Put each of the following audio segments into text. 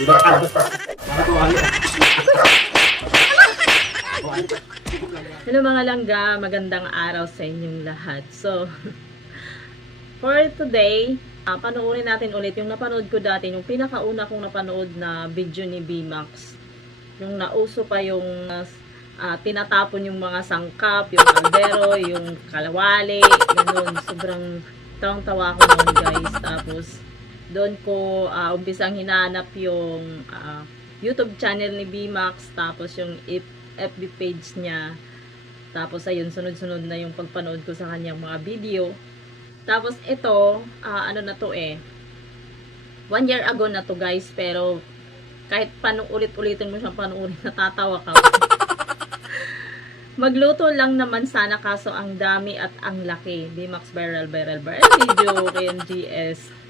Di ba kalabas pa? Hello mga langga, magandang araw sa inyong lahat. So, for today, panoorin natin ulit yung napanood ko dati, yung pinakauna kong napanood na video ni B-Max. Yung nauso pa yung tinatapon yung mga sangkap, yung kaldero, yung kalawali, ganun. Sobrang tawang-tawa ko noon guys. Tapos, doon ko umpisang hinanap yung YouTube channel ni B-Max, tapos yung FB page niya. Tapos ayun, sunod-sunod na yung pagpanood ko sa kanyang mga video. Tapos ito, ano na to 1 year ago na to guys, pero kahit ulit-ulitin mo siyang panoorin, natatawa ka. Magluto lang naman sana, kaso ang dami at ang laki. B-Max viral video kay GS.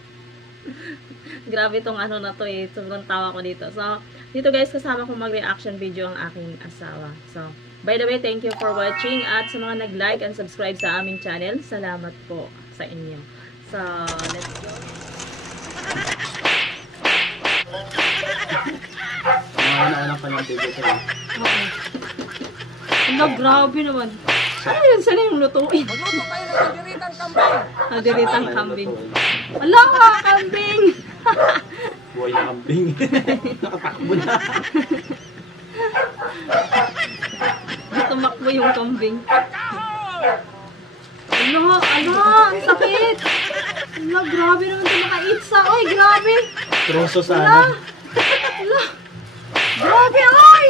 Grabe tong ano na to sobrang tawa ko dito. So, dito guys, kasama kong mag-reaction video ang aking asawa. So, by the way, thank you for watching, at sa mga nag-like and subscribe sa aming channel, salamat po sa inyo. So, let's go. Ano pa ng video ko. Ano, grabe naman. Ano yun? Sana yung lutuin? Magluto tayo ng nadiritang kambing. Nadiritang kambing. Wala ka, kambing! Buhay na kambing. Nakatakbo na. Tumakbo yung kambing. Ano, ang sakit. Ano, grabe naman ito maka-itsa. Oy, grabe. Troso sana. Ala, grabe, oy.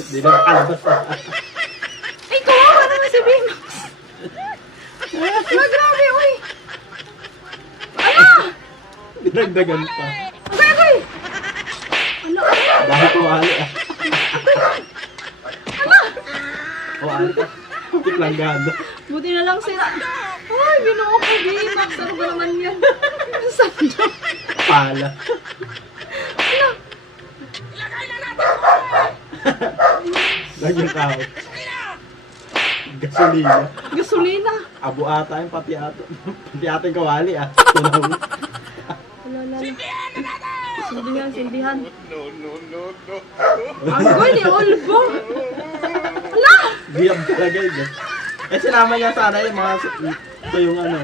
Di na kalabas pa. Ay, kawawa naman si B-Max. Ala, grabe, oy. Ala, Dinagdagan pa. agay. Ala, Dahil ko ali O ali ka. Tiklanggan. buti na lang sila. Ay, binuo ko, B-Max. Ano ba naman yan? Sando. Pala. Lagi yung kao. Gasolina. Gasolina. Abo ata yung pati yung kawali Tunaw. Wala. Sindihan. Agoy, ni Olbo. Ala! Biyab talaga yun. Sinama niya sana yung mga ito yung ano.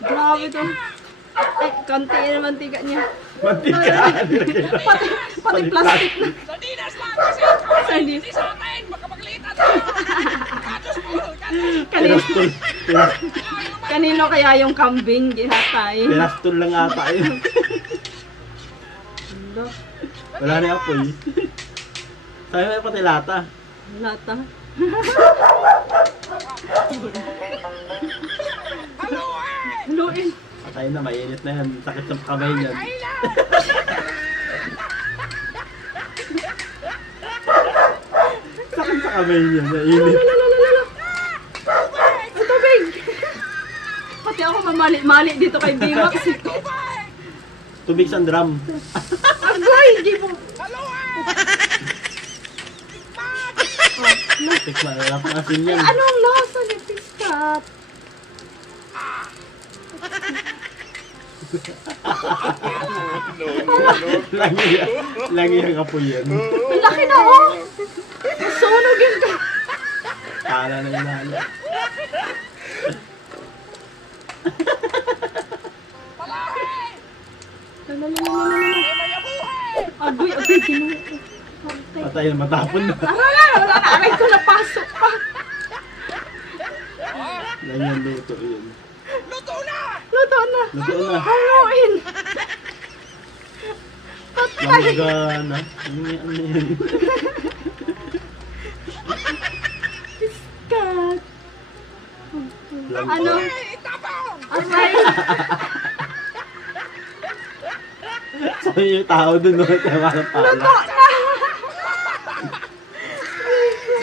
Grabe to. Ay, konti na mantika niya. Mantika. Pati plastic na. Sardinas lang kasi. Sardinas. Hindi sa atin. Magkapagalitan. Pinastol. Kanino kaya yung kambing ginatay? Pinastol lang ata yun. Ala, Wala na yung apoy. Sabi mo yung pati lata. lata. Haluin. Patay na, mainit na yan. Sakit sa kamay niyan. Sakit sa kamay niyan. Mainit. Lalalala. Ang tubig. Pati ako mamali-mali dito kay B-Max. Tubig sa drum. Agoy, di mo. Tikman na lang asin yan. Anong lasa ni Piskat? Lagi yung apoy yan. Ang laki na oh! Sunugin ka! Kala na yung lalo. Agoy, kinuha. Patay na, matapon na. Wala na, aray ko napasok pa. Lang yung luto yun. Luto na! Luto na. Haluin! Patay! Manggana. Ano yan? Piskat! Lang Ano? Aray! So yung tao dun, no? Tama ng pala. Luto na!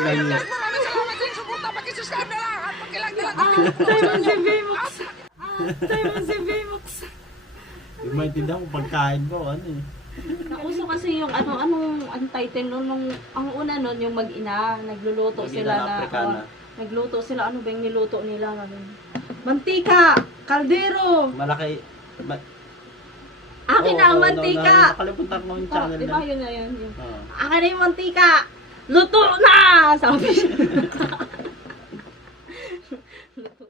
Lang yun. Tayo si B-Max! Tayo si B-Max! Hindi maintindihan kung pagkain ko, ano eh. Nauso kasi yung anong title nun, ang una nun yung mag-ina, nagluluto Mag-ina sila na na, Africana. nagluto sila, ano ba yung niluto nila? Mantika! Kaldero! Malaki, Akin na ang mantika. Nakalimutan ko yung Oh, channel di ba na. yun na yun? Yun. Oo. Akin na yung mantika. Luto na! Sabi siya. Luto